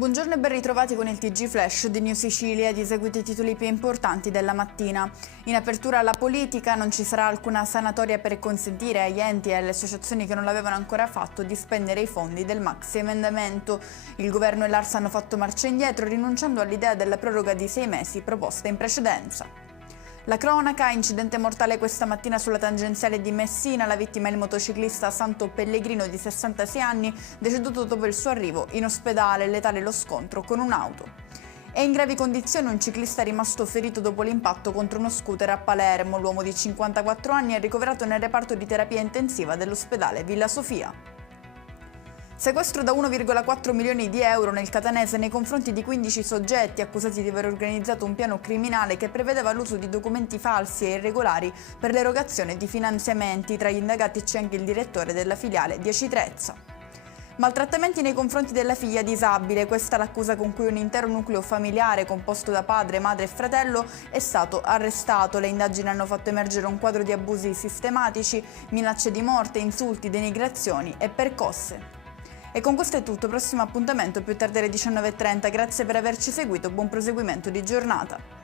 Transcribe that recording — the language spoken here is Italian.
Buongiorno e ben ritrovati con il TG Flash di New Sicilia, di seguito i titoli più importanti della mattina. In apertura alla politica non ci sarà alcuna sanatoria per consentire agli enti e alle associazioni che non l'avevano ancora fatto di spendere i fondi del maxi emendamento. Il governo e l'Ars hanno fatto marcia indietro rinunciando all'idea della proroga di 6 mesi proposta in precedenza. La cronaca, incidente mortale questa mattina sulla tangenziale di Messina, la vittima è il motociclista Santo Pellegrino di 66 anni, deceduto dopo il suo arrivo in ospedale, letale lo scontro con un'auto. È in gravi condizioni un ciclista rimasto ferito dopo l'impatto contro uno scooter a Palermo. L'uomo di 54 anni è ricoverato nel reparto di terapia intensiva dell'ospedale Villa Sofia. Sequestro da 1,4 milioni di euro nel catanese nei confronti di 15 soggetti accusati di aver organizzato un piano criminale che prevedeva l'uso di documenti falsi e irregolari per l'erogazione di finanziamenti. Tra gli indagati c'è anche il direttore della filiale di Aci Trezza. Maltrattamenti nei confronti della figlia disabile, questa è l'accusa con cui un intero nucleo familiare composto da padre, madre e fratello è stato arrestato. Le indagini hanno fatto emergere un quadro di abusi sistematici, minacce di morte, insulti, denigrazioni e percosse. E con questo è tutto, prossimo appuntamento più tardi alle 19:30, grazie per averci seguito, buon proseguimento di giornata.